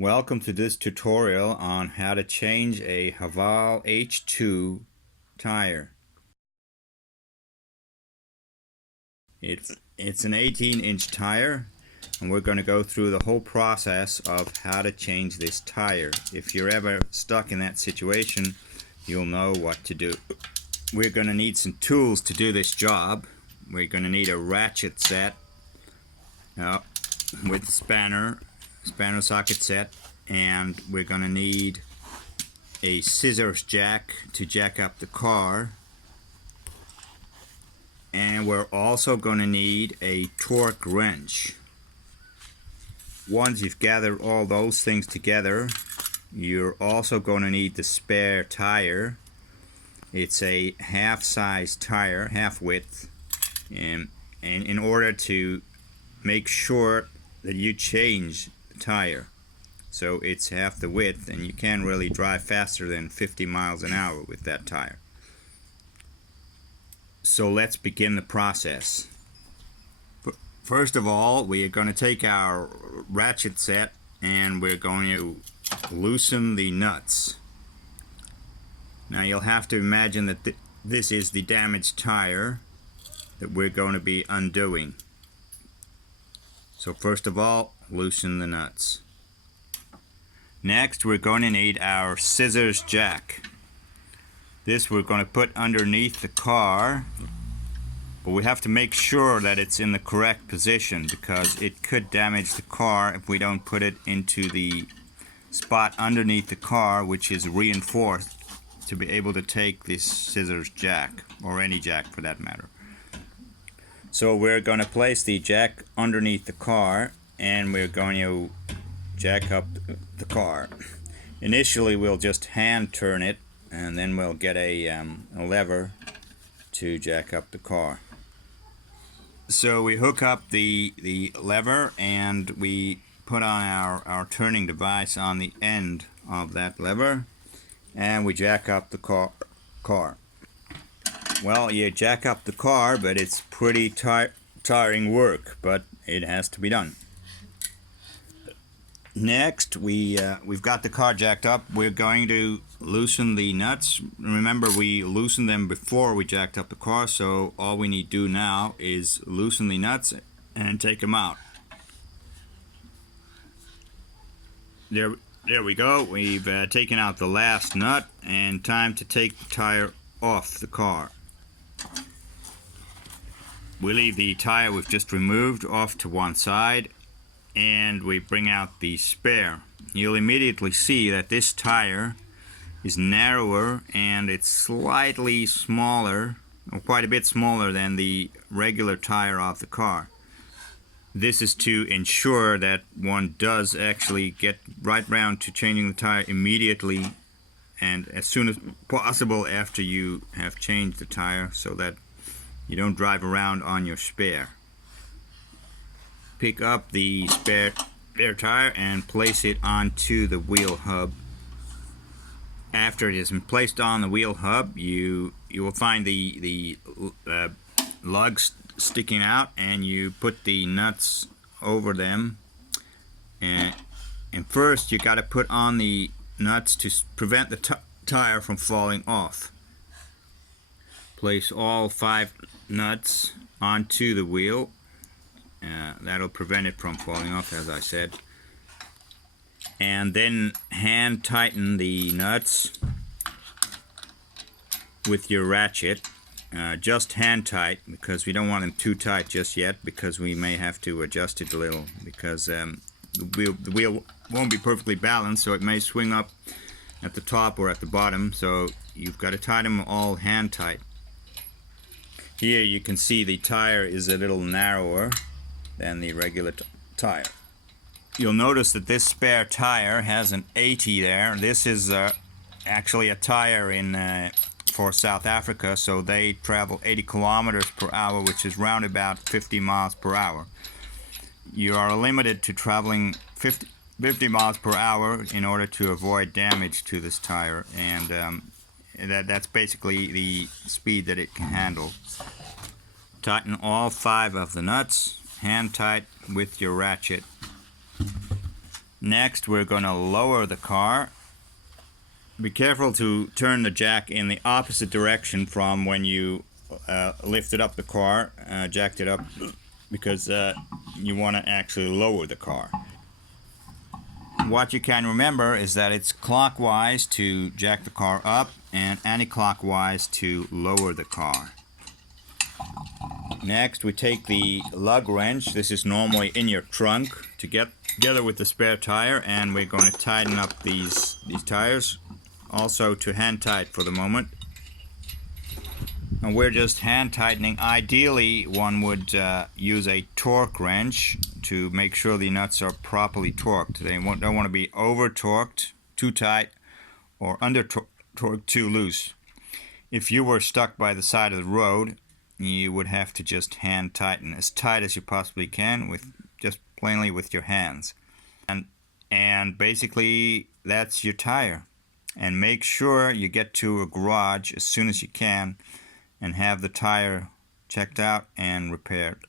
Welcome to this tutorial on how to change a Haval H2 tire. It's an 18-inch tire, and we're going to go through the whole process of how to change this tire. If you're ever stuck in that situation, you'll know what to do. We're going to need some tools to do this job. We're going to need a ratchet set with a spanner socket set, and we're going to need a scissors jack to jack up the car, and we're also going to need a torque wrench. Once you've gathered all those things together, you're also going to need the spare tire. It's a half-size tire, half width, and in order to make sure that you change the tire so it's half the width, and you can't really drive faster than 50 miles an hour with that tire. So let's begin the process. First of all, we are going to take our ratchet set and we're going to loosen the nuts. Now you'll have to imagine that this is the damaged tire that we're going to be undoing. So first of all, loosen the nuts. Next, we're going to need our scissors jack. This we're going to put underneath the car, but we have to make sure that it's in the correct position because it could damage the car if we don't put it into the spot underneath the car, which is reinforced to be able to take this scissors jack, or any jack for that matter. So we're going to place the jack underneath the car, and we're going to jack up the car. Initially we'll just hand turn it, and then we'll get a lever to jack up the car. So we hook up the lever and we put on our turning device on the end of that lever, and we jack up the car. Well, you jack up the car, but it's pretty tiring work, but it has to be done. Next, we've got the car jacked up. We're going to loosen the nuts. Remember, we loosened them before we jacked up the car, so all we need to do now is loosen the nuts and take them out. There we go. We've taken out the last nut, and time to take the tire off the car. We leave the tire we've just removed off to one side, and we bring out the spare. You'll immediately see that this tire is narrower and it's slightly smaller, or quite a bit smaller than the regular tire of the car. This is to ensure that one does actually get right round to changing the tire immediately and as soon as possible after you have changed the tire, so that you don't drive around on your spare. Pick up the spare tire and place it onto the wheel hub. After it has been placed on the wheel hub, you will find the lugs sticking out, and you put the nuts over them. And first you got to put on the nuts to prevent the tire from falling off. Place all 5 nuts onto the wheel. That'll prevent it from falling off, as I said. And then hand tighten the nuts with your ratchet. Just hand tight, because we don't want them too tight just yet, because we may have to adjust it a little, because the wheel won't be perfectly balanced, so it may swing up at the top or at the bottom, so you've got to tie them all hand tight. Here you can see the tire is a little narrower than the regular tire. You'll notice that this spare tire has an 80 there. This is actually a tire for South Africa, so they travel 80 kilometers per hour, which is round about 50 miles per hour. You are limited to traveling 50 miles per hour in order to avoid damage to this tire, and that's basically the speed that it can handle. Tighten all 5 of the nuts, hand tight with your ratchet. Next, we're going to lower the car. Be careful to turn the jack in the opposite direction from when you lifted up the car, jacked it up, because you want to actually lower the car. What you can remember is that it's clockwise to jack the car up and anti-clockwise to lower the car. Next, we take the lug wrench. This is normally in your trunk to get together with the spare tire, and we're going to tighten up these tires, also to hand tight for the moment. And we're just hand tightening. Ideally, one would use a torque wrench to make sure the nuts are properly torqued. They don't want to be over torqued, too tight, or under torqued, too loose. If you were stuck by the side of the road, you would have to just hand tighten as tight as you possibly can, with just plainly with your hands. And basically that's your tire. And make sure you get to a garage as soon as you can and have the tire checked out and repaired.